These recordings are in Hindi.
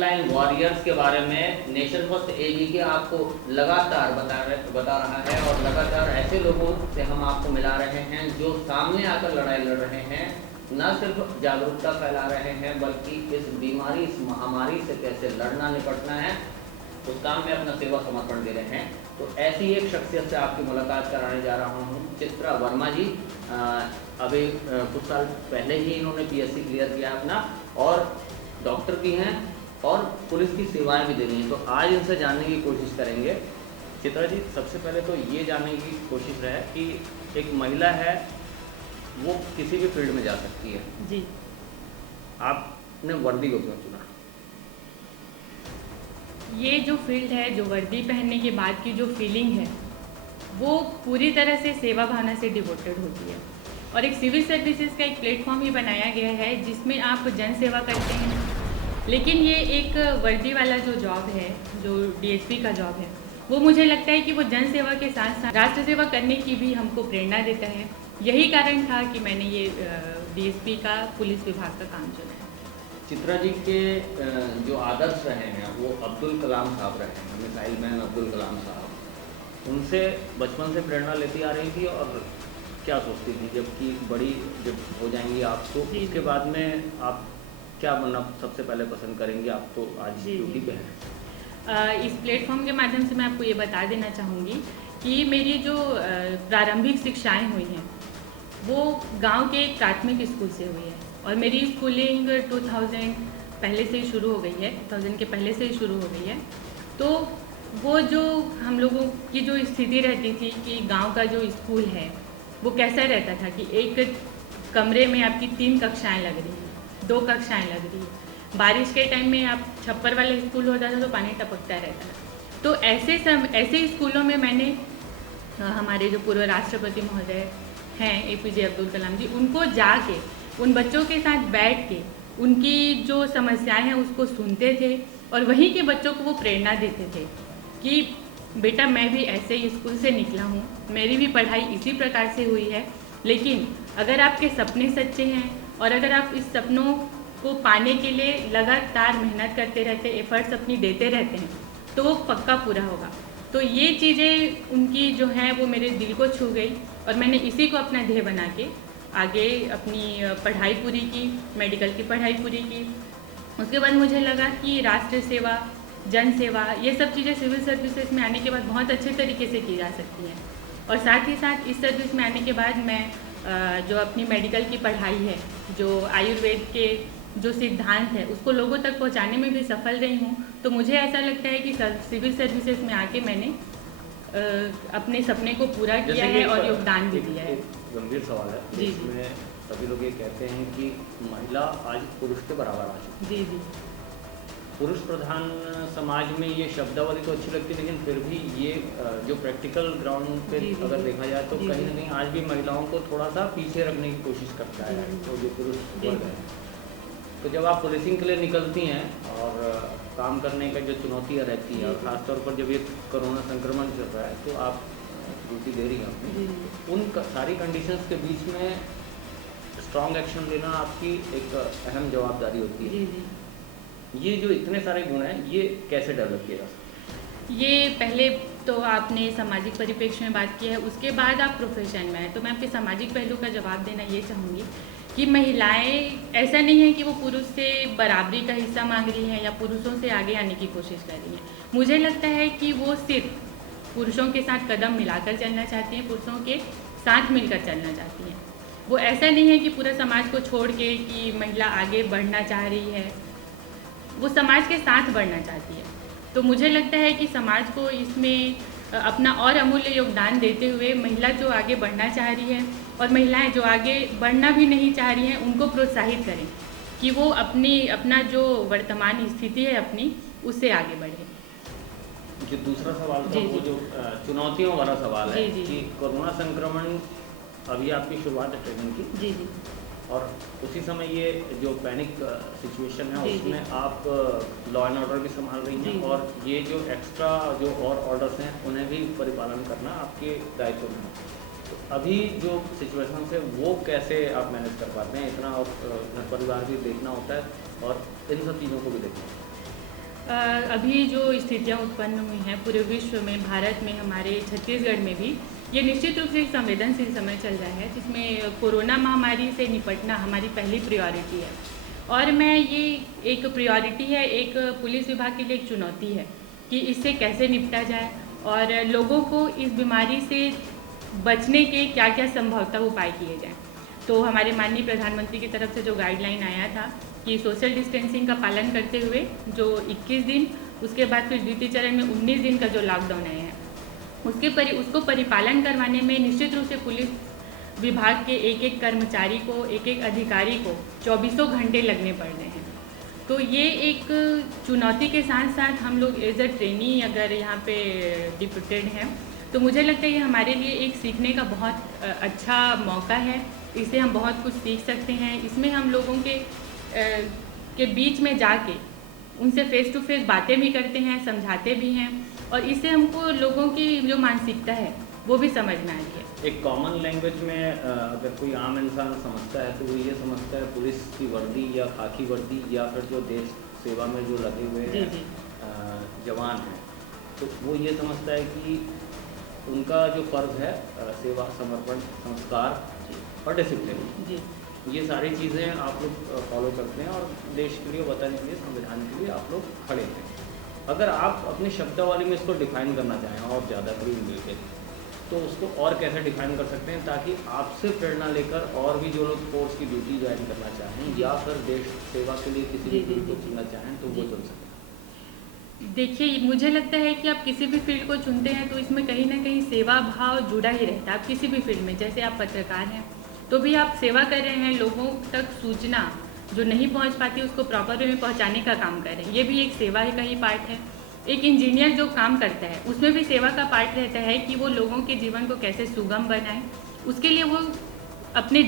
फ्रंटलाइन वॉरियर्स के बारे में नेशन फर्स्ट ABK आपको लगातार बता रहा है और लगातार ऐसे लोगों से हम आपको मिला रहे हैं जो सामने आकर लड़ाई लड़ रहे हैं, न सिर्फ जागरूकता फैला रहे हैं बल्कि इस बीमारी, इस महामारी से कैसे लड़ना निपटना है उस काम में अपना सेवा समर्पण दे रहे हैं। तो ऐसी एक शख्सियत से आपकी मुलाकात कराने जा रहा हूँ, चित्रा वर्मा जी। अभी कुछ साल पहले ही इन्होंने PSC क्लियर किया अपना और डॉक्टर भी हैं और पुलिस की सेवाएं भी दे रही हैं। तो आज इनसे जानने की कोशिश करेंगे। चित्रा जी, सबसे पहले तो ये जानने की कोशिश रहे कि एक महिला है वो किसी भी फील्ड में जा सकती है जी। आपने वर्दी को क्यों चुना? ये जो फील्ड है, जो वर्दी पहनने के बाद की जो फीलिंग है वो पूरी तरह से सेवा भावना से डिवोटेड होती है और एक सिविल सर्विसेज का एक प्लेटफॉर्म ही बनाया गया है जिसमें आप जन सेवा करते हैं। लेकिन ये एक वर्दी वाला जो जॉब है, जो DSP का जॉब है, वो मुझे लगता है कि वो जन सेवा के साथ साथ राष्ट्र सेवा करने की भी हमको प्रेरणा देता है। यही कारण था कि मैंने ये DSP का पुलिस विभाग का काम चुना है। चित्रा जी के जो आदर्श रहे हैं वो अब्दुल कलाम साहब रहे हैं, मिसाइल मैन अब्दुल कलाम साहब। उनसे बचपन से प्रेरणा लेती आ रही थी और क्या सोचती थी जब हो जाएंगी आप तो उसके बाद में आप क्या बनना सबसे पहले पसंद करेंगी? आप तो आज ड्यूटी पे हैं। इस प्लेटफॉर्म के माध्यम से मैं आपको ये बता देना चाहूँगी कि मेरी जो प्रारंभिक शिक्षाएं हुई हैं वो गांव के एक प्राथमिक स्कूल से हुई है और मेरी स्कूलिंग 2000 पहले से ही शुरू हो गई है, 2000 के पहले से ही शुरू हो गई है। तो वो जो हम लोगों की जो स्थिति रहती थी कि गांव का जो स्कूल है वो कैसा रहता था कि एक कमरे में आपकी 3 कक्षाएं लग रही हैं, 2 कक्षाएं लग रही है। बारिश के टाइम में आप छप्पर वाले स्कूल होता था तो पानी टपकता रहता था। तो ऐसे स्कूलों में मैंने हमारे जो पूर्व राष्ट्रपति महोदय हैं APJ अब्दुल कलाम जी, उनको जाके उन बच्चों के साथ बैठ के उनकी जो समस्याएं हैं उसको सुनते थे और वहीं के बच्चों को वो प्रेरणा देते थे कि बेटा मैं भी ऐसे ही स्कूल से निकला हूँ, मेरी भी पढ़ाई इसी प्रकार से हुई है, लेकिन अगर आपके सपने सच्चे हैं और अगर आप इस सपनों को पाने के लिए लगातार मेहनत करते रहते, एफर्ट्स अपनी देते रहते हैं तो वो पक्का पूरा होगा। तो ये चीज़ें उनकी जो हैं वो मेरे दिल को छू गई और मैंने इसी को अपना ध्येय बना के आगे अपनी पढ़ाई पूरी की, मेडिकल की पढ़ाई पूरी की। उसके बाद मुझे लगा कि राष्ट्र सेवा, जन सेवा, ये सब चीज़ें सिविल सर्विसेज में आने के बाद बहुत अच्छे तरीके से की जा सकती हैं और साथ ही साथ इस सर्विस में आने के बाद मैं जो अपनी मेडिकल की पढ़ाई है, जो आयुर्वेद के जो सिद्धांत है उसको लोगों तक पहुंचाने में भी सफल रही हूं। तो मुझे ऐसा लगता है कि सिविल सर्विसेज में आके मैंने अपने सपने को पूरा किया है और योगदान भी दिया है। गंभीर सवाल है जिसमें सभी लोग ये कहते हैं कि महिला आज पुरुष के बराबर आ चुकी है। जी। पुरुष प्रधान समाज में ये शब्दावली तो अच्छी लगती है लेकिन फिर भी ये जो प्रैक्टिकल ग्राउंड पे अगर देखा जाए तो कहीं ना कहीं आज भी महिलाओं को थोड़ा सा पीछे रखने की कोशिश करता है तो जो पुरुष वर्ग है। तो जब आप पुलिसिंग के लिए निकलती हैं और काम करने का जो चुनौतियाँ रहती हैं और ख़ासतौर पर जब ये कोरोना संक्रमण चल रहा है तो आप ड्यूटी दे रही हैं अपनी, उन सारी कंडीशंस के बीच में स्ट्रॉन्ग एक्शन लेना आपकी एक अहम जवाबदारी होती है। ये जो इतने सारे गुण हैं ये कैसे डेवलप किया जा सकता है? ये पहले तो आपने सामाजिक परिप्रेक्ष्य में बात की है, उसके बाद आप प्रोफेशन में हैं तो मैं आपके सामाजिक पहलू का जवाब देना ये चाहूँगी कि महिलाएं ऐसा नहीं है कि वो पुरुष से बराबरी का हिस्सा मांग रही हैं या पुरुषों से आगे आने की कोशिश कर रही हैं। मुझे लगता है कि वो सिर्फ पुरुषों के साथ कदम मिलाकर चलना चाहती हैं, पुरुषों के साथ मिलकर चलना चाहती हैं। वो ऐसा नहीं है कि पूरा समाज को छोड़ के कि महिला आगे बढ़ना चाह रही है, वो समाज के साथ बढ़ना चाहती है। तो मुझे लगता है कि समाज को इसमें अपना और अमूल्य योगदान देते हुए महिला जो आगे बढ़ना चाह रही है और महिलाएं जो आगे बढ़ना भी नहीं चाह रही हैं उनको प्रोत्साहित करें कि वो अपना जो वर्तमान स्थिति है अपनी उससे आगे बढ़े। जो दूसरा सवाल था वो जो चुनौतियों वाला सवाल है कि कोरोना संक्रमण अभी आपकी शुरुआत है ट्रेनिंग की। जी। और उसी समय ये जो पैनिक सिचुएशन है उसमें आप लॉ एंड ऑर्डर भी संभाल रही हैं और ये जो एक्स्ट्रा जो और ऑर्डर्स हैं उन्हें भी परिपालन करना आपके दायित्व में है। तो अभी जो सिचुएशन है वो कैसे आप मैनेज कर पाते हैं? इतना और घर परिवार भी देखना होता है और इन सब चीज़ों को भी देखना होता है। अभी जो स्थितियाँ उत्पन्न हुई हैं पूरे विश्व में, भारत में, हमारे छत्तीसगढ़ में भी, ये निश्चित रूप से एक संवेदनशील समय चल रहा है जिसमें कोरोना महामारी से निपटना हमारी पहली प्रायोरिटी है। और मैं ये एक प्रायोरिटी है, एक पुलिस विभाग के लिए एक चुनौती है कि इससे कैसे निपटा जाए और लोगों को इस बीमारी से बचने के क्या क्या संभवतः उपाय किए जाएँ। तो हमारे माननीय प्रधानमंत्री की तरफ से जो गाइडलाइन आया था कि सोशल डिस्टेंसिंग का पालन करते हुए जो 21 दिन, उसके बाद फिर द्वितीय चरण में 19 दिन का जो लॉकडाउन आया है उसको परिपालन करवाने में निश्चित रूप से पुलिस विभाग के एक एक कर्मचारी को, एक एक अधिकारी को 24 घंटे लगने पड़ रहे हैं। तो ये एक चुनौती के साथ साथ हम लोग एज अ ट्रेनी अगर यहाँ पे डिप्यूटेड हैं तो मुझे लगता है ये हमारे लिए एक सीखने का बहुत अच्छा मौका है। इससे हम बहुत कुछ सीख सकते हैं। इसमें हम लोगों के बीच में जाके उनसे फेस टू फेस बातें भी करते हैं, समझाते भी हैं और इससे हमको लोगों की जो मानसिकता है वो भी समझ में आ रही है। एक कॉमन लैंग्वेज में अगर कोई आम इंसान समझता है तो वो ये समझता है पुलिस की वर्दी या खाकी वर्दी या फिर जो देश सेवा में जो लगे हुए हैं जवान हैं, तो वो ये समझता है कि उनका जो फर्ज है सेवा, समर्पण, संस्कार और डिसिप्लिन, ये सारी चीज़ें आप लोग फॉलो करते हैं और देश के लिए, वतन के लिए, संविधान के लिए आप लोग खड़े हैं। अगर आप अपनी शब्दावली में इसको डिफाइन करना चाहें और ज़्यादा प्रूव मिलकर, तो उसको और कैसे डिफाइन कर सकते हैं ताकि आपसे प्रेरणा लेकर और भी जो लोग फोर्स की ड्यूटी ज्वाइन करना चाहें या फिर देश सेवा के लिए किसी भी फील्ड को चुनना चाहें तो वो चुन सकें? देखिए, मुझे लगता है कि आप किसी भी फील्ड को चुनते हैं तो इसमें कहीं ना कहीं सेवा भाव जुड़ा ही रहता है। आप किसी भी फील्ड में, जैसे आप पत्रकार हैं तो भी आप सेवा कर रहे हैं, लोगों तक सूचना जो नहीं पहुंच पाती उसको प्रॉपर वे में पहुंचाने का काम कर रहे हैं, ये भी एक सेवा का ही पार्ट है। एक इंजीनियर जो काम करता है उसमें भी सेवा का पार्ट रहता है कि वो लोगों के जीवन को कैसे सुगम बनाए, उसके लिए वो अपने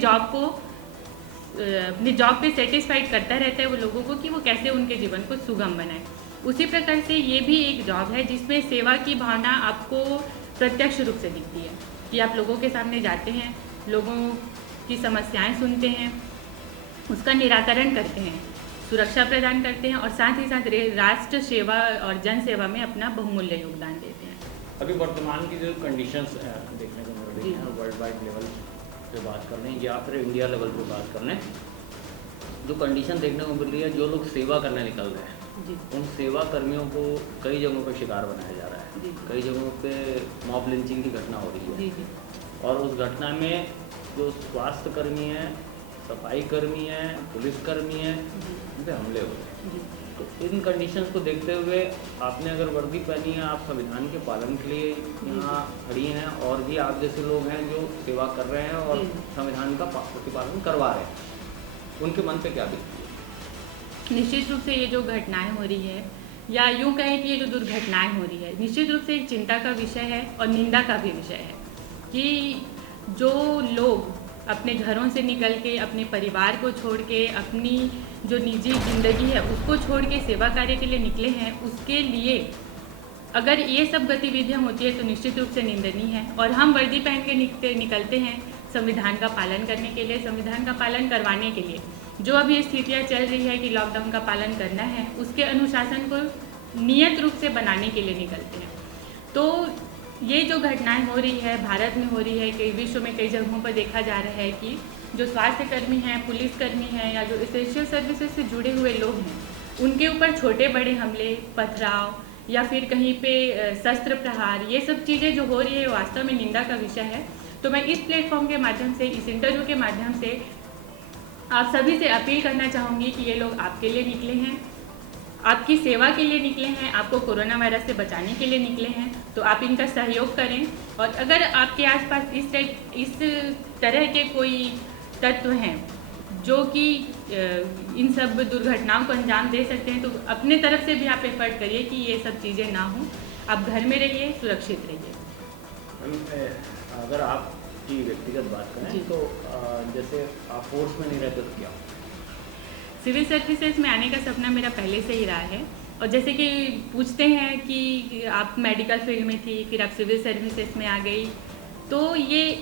जॉब पे सेटिस्फाइड करता रहता है वो लोगों को कि वो कैसे उनके जीवन को सुगम बनाए। उसी प्रकार से ये भी एक जॉब है जिसमें सेवा की भावना आपको प्रत्यक्ष रूप से दिखती है कि आप लोगों के सामने जाते हैं, लोगों की समस्याएं सुनते हैं, उसका निराकरण करते हैं, सुरक्षा प्रदान करते हैं और साथ ही साथ राष्ट्र सेवा और जन सेवा में अपना बहुमूल्य योगदान देते हैं। अभी वर्तमान की जो कंडीशंस देखने को मिल रही हैं, वर्ल्ड वाइड लेवल पे बात कर लें या फिर इंडिया लेवल पे बात कर लें, जो कंडीशन देखने को मिल रही है, जो लोग सेवा करने निकल रहे हैं उन सेवा कर्मियों को कई जगहों पर शिकार बनाया जा रहा है, कई जगहों पे मॉब लिंचिंग की घटना हो रही है और उस घटना में जो स्वास्थ्य कर्मी हैं, सफाई कर्मी हैं, पुलिस कर्मी हैं, उन पे हमले हो रहे हैं। तो इन कंडीशंस को देखते हुए आपने अगर वर्दी पहनी है, आप संविधान के पालन के लिए यहाँ खड़ी हैं और भी आप जैसे लोग हैं जो सेवा कर रहे हैं और संविधान का प्रतिपालन करवा रहे हैं, उनके मन पे क्या बीतती है? निश्चित रूप से ये जो घटनाएं हो रही है या यूँ कहें कि ये जो दुर्घटनाएं हो रही है निश्चित रूप से एक चिंता का विषय है और निंदा का भी विषय है कि जो लोग अपने घरों से निकल के, अपने परिवार को छोड़ के, अपनी जो निजी जिंदगी है उसको छोड़ के सेवा कार्य के लिए निकले हैं, उसके लिए अगर ये सब गतिविधियां होती है तो निश्चित रूप से निंदनीय है। और हम वर्दी पहन के निकलते हैं संविधान का पालन करने के लिए, संविधान का पालन करवाने के लिए। जो अभी स्थितियाँ चल रही है कि लॉकडाउन का पालन करना है, उसके अनुशासन को नियत रूप से बनाने के लिए निकलते हैं। तो ये जो घटनाएं हो रही है, भारत में हो रही है, कई विश्व में कई जगहों पर देखा जा रहा है कि जो स्वास्थ्य कर्मी हैं, पुलिस कर्मी हैं या जो एसेंशियल सर्विसेज से जुड़े हुए लोग हैं, उनके ऊपर छोटे बड़े हमले, पथराव या फिर कहीं पे शस्त्र प्रहार, ये सब चीज़ें जो हो रही है वास्तव में निंदा का विषय है। तो मैं इस प्लेटफॉर्म के माध्यम से, इस इंटरव्यू के माध्यम से आप सभी से अपील करना चाहूँगी कि ये लोग आपके लिए निकले हैं, आपकी सेवा के लिए निकले हैं, आपको कोरोना वायरस से बचाने के लिए निकले हैं, तो आप इनका सहयोग करें। और अगर आपके आसपास इस तरह के कोई तत्व हैं जो कि इन सब दुर्घटनाओं को अंजाम दे सकते हैं, तो अपने तरफ से भी आप एफर्ट करिए कि ये सब चीज़ें ना हों। आप घर में रहिए, सुरक्षित रहिए। अगर आपकी व्यक्तिगत बात करें तो जैसे आप फोर्स में नहीं रहते तो क्या? सिविल सर्विसेज में आने का सपना मेरा पहले से ही रहा है। और जैसे कि पूछते हैं कि आप मेडिकल फील्ड में थी, फिर आप सिविल सर्विसेज में आ गई, तो ये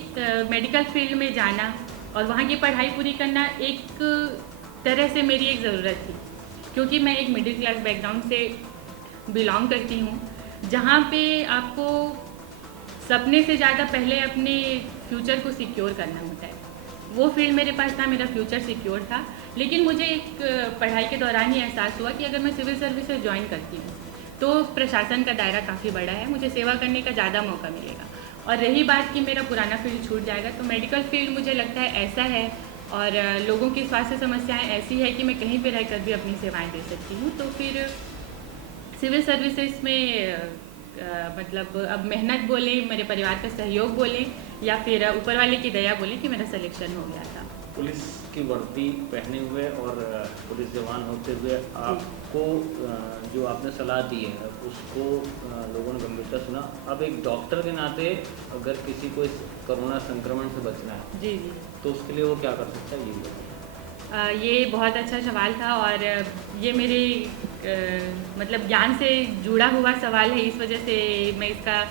मेडिकल फील्ड में जाना और वहाँ की पढ़ाई पूरी करना एक तरह से मेरी एक ज़रूरत थी, क्योंकि मैं एक मिडिल क्लास बैकग्राउंड से बिलोंग करती हूँ, जहाँ पे आपको सपने से ज़्यादा पहले अपने फ्यूचर को सिक्योर करना होता है। वो फील्ड मेरे पास था, मेरा फ्यूचर सिक्योर था, लेकिन मुझे एक पढ़ाई के दौरान ही एहसास हुआ कि अगर मैं सिविल सर्विसेज ज्वाइन करती हूँ तो प्रशासन का दायरा काफ़ी बड़ा है, मुझे सेवा करने का ज़्यादा मौका मिलेगा। और रही बात कि मेरा पुराना फील्ड छूट जाएगा, तो मेडिकल फील्ड मुझे लगता है ऐसा है और लोगों की स्वास्थ्य समस्याएं ऐसी है कि मैं कहीं पे रहकर भी अपनी सेवाएं दे सकती हूँ। तो फिर सिविल सर्विसेज में मतलब अब मेहनत बोले, मेरे परिवार का सहयोग बोले या फिर ऊपर वाले की दया बोले कि मेरा सिलेक्शन हो गया था। पुलिस की वर्दी पहने हुए और पुलिस जवान होते हुए आपको जो आपने सलाह दी है उसको लोगों ने गंभीरता सुना। अब एक डॉक्टर के नाते अगर किसी को इस कोरोना संक्रमण से बचना है जी जी, तो उसके लिए वो क्या कर सकता है, ये बताइए। ये बहुत अच्छा सवाल था और ये मेरे मतलब ज्ञान से जुड़ा हुआ सवाल है, इस वजह से मैं इसका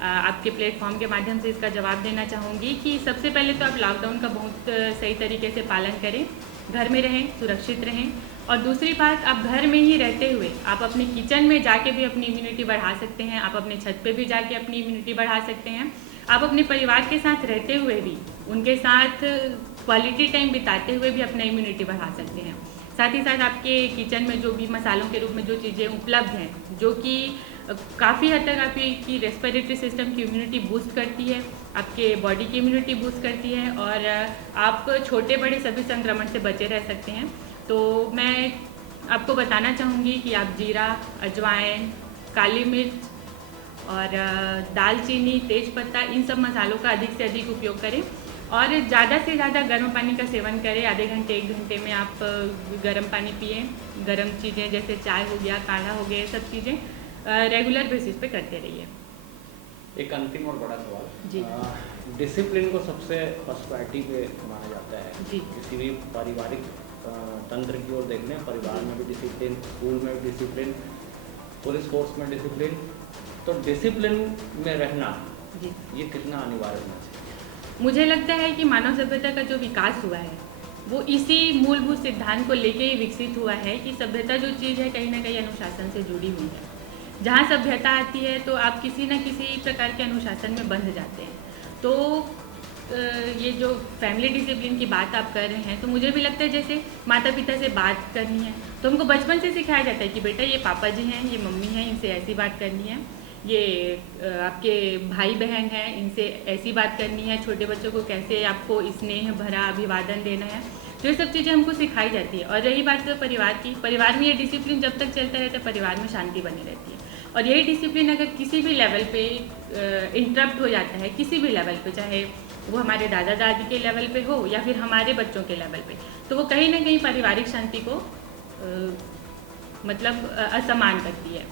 आपके प्लेटफॉर्म के माध्यम से इसका जवाब देना चाहूँगी कि सबसे पहले तो आप लॉकडाउन का बहुत सही तरीके से पालन करें, घर में रहें, सुरक्षित रहें। और दूसरी बात, आप घर में ही रहते हुए आप अपने किचन में जाके भी अपनी इम्यूनिटी बढ़ा सकते हैं, आप अपने छत पे भी जाके अपनी इम्यूनिटी बढ़ा सकते हैं, आप अपने परिवार के साथ रहते हुए भी उनके साथ क्वालिटी टाइम बिताते हुए भी अपना इम्यूनिटी बढ़ा सकते हैं। साथ ही साथ आपके किचन में जो भी मसालों के रूप में जो चीज़ें उपलब्ध हैं, जो कि काफ़ी हद तक आपकी रेस्पिरेटरी सिस्टम की इम्यूनिटी बूस्ट करती है, आपके बॉडी की इम्यूनिटी बूस्ट करती है और आप छोटे बड़े सभी संक्रमण से बचे रह सकते हैं। तो मैं आपको बताना चाहूँगी कि आप जीरा, अजवाइन, काली मिर्च और दालचीनी, तेज़पत्ता, इन सब मसालों का अधिक से अधिक उपयोग करें और ज़्यादा से ज़्यादा गर्म पानी का सेवन करें। आधे घंटे 1 घंटे में आप गर्म पानी पिएं। गर्म चीज़ें जैसे चाय हो गया, काढ़ा हो गया, सब चीज़ें रेगुलर बेसिस पे करते रहिए। एक अंतिम और बड़ा सवाल जी। डिसिप्लिन को सबसे फर्स्ट प्रायोरिटी पे माना जाता है जी। किसी भी पारिवारिक तंत्र की ओर देख लें, परिवार में भी डिसिप्लिन, स्कूल में भी डिसिप्लिन, पुलिस फोर्स में डिसिप्लिन। तो डिसिप्लिन में रहना जी, ये कितना अनिवार्य होना चाहिए? मुझे लगता है कि मानव सभ्यता का जो विकास हुआ है वो इसी मूलभूत सिद्धांत को लेके ही विकसित हुआ है कि सभ्यता जो चीज़ है कहीं ना कहीं अनुशासन से जुड़ी हुई है। जहाँ सभ्यता आती है तो आप किसी न किसी प्रकार के अनुशासन में बंध जाते हैं। तो ये जो फैमिली डिसिप्लिन की बात आप कर रहे हैं, तो मुझे भी लगता है जैसे माता पिता से बात करनी है तो हमको बचपन से सिखाया जाता है कि बेटा ये पापा जी हैं, ये मम्मी हैं, इनसे ऐसी बात करनी है, ये आपके भाई बहन हैं, इनसे ऐसी बात करनी है, छोटे बच्चों को कैसे आपको स्नेह भरा अभिवादन देना है। तो ये सब चीज़ें हमको सिखाई जाती है। और रही बात परिवार की, परिवार में ये डिसिप्लिन जब तक चलता रहता है परिवार में शांति बनी रहती है। और यही डिसिप्लिन अगर किसी भी लेवल पे इंटरप्ट हो जाता है, किसी भी लेवल पे, चाहे वो हमारे दादा दादी के लेवल पे हो या फिर हमारे बच्चों के लेवल पे, तो वो कहीं ना कहीं पारिवारिक शांति को मतलब असमान करती है।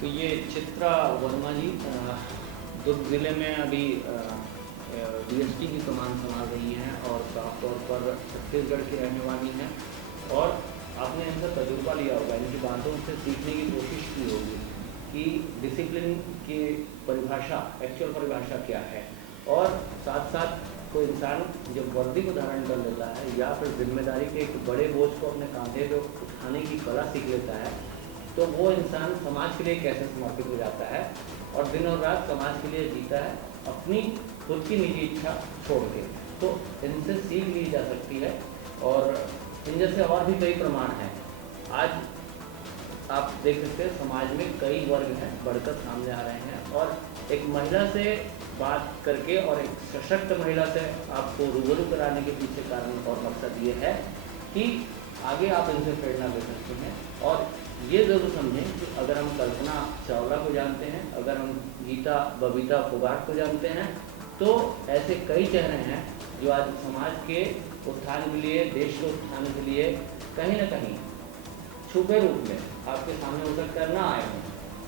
तो ये चित्रा वर्मा जी दुर्ग जिले में अभी डीएसपी की कमान संभाल रही हैं और साफ तौर पर छत्तीसगढ़ की रहने वाली हैं और आपने इनका तजुर्बा लिया होगा, इनकी बातों से सीखने की कोशिश की होगी कि डिसिप्लिन की परिभाषा, एक्चुअल परिभाषा क्या है। और साथ साथ कोई इंसान जब वर्दी को धारण कर लेता है या फिर जिम्मेदारी के एक बड़े बोझ को अपने कांधे पे उठाने की कला सीख लेता है, तो वो इंसान समाज के लिए कैसे समर्पित हो जाता है और दिन और रात समाज के लिए जीता है, अपनी खुद की निजी इच्छा छोड़ के। तो इनसे सीख ली जा सकती है और इन जैसे और भी कई प्रमाण हैं। आज आप देख सकते हैं समाज में कई वर्ग हैं बढ़कर सामने आ रहे हैं और एक महिला से बात करके और एक सशक्त महिला से आपको रूबरू कराने के पीछे कारण और मकसद ये है कि आगे आप इनसे प्रेरणा ले सकते हैं। और ये ज़रूर समझें कि अगर हम कल्पना चावला को जानते हैं, अगर हम गीता बबीता फोगाट को जानते हैं, तो ऐसे कई चेहरे हैं जो आज समाज के उत्थान के लिए, देश के उत्थान के लिए कहीं ना कहीं छुपे रूप में आपके सामने उतर कर ना आए हों,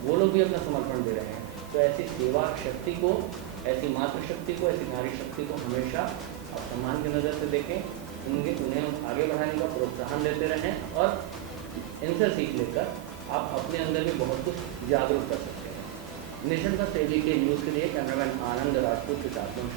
वो लोग भी अपना समर्पण दे रहे हैं। तो ऐसी सेवा शक्ति को, ऐसी मातृशक्ति को, ऐसी नारी शक्ति को हमेशा आप सम्मान की नज़र से देखें, उन्हें आगे बढ़ाने का प्रोत्साहन देते रहें और इनसे सीख लेकर आप अपने अंदर भी बहुत कुछ जागरूक कर सकते हैं। नेशन फर्स्ट एबी के न्यूज़ के लिए कैमरामैन आनंद राजपूत के साथ में।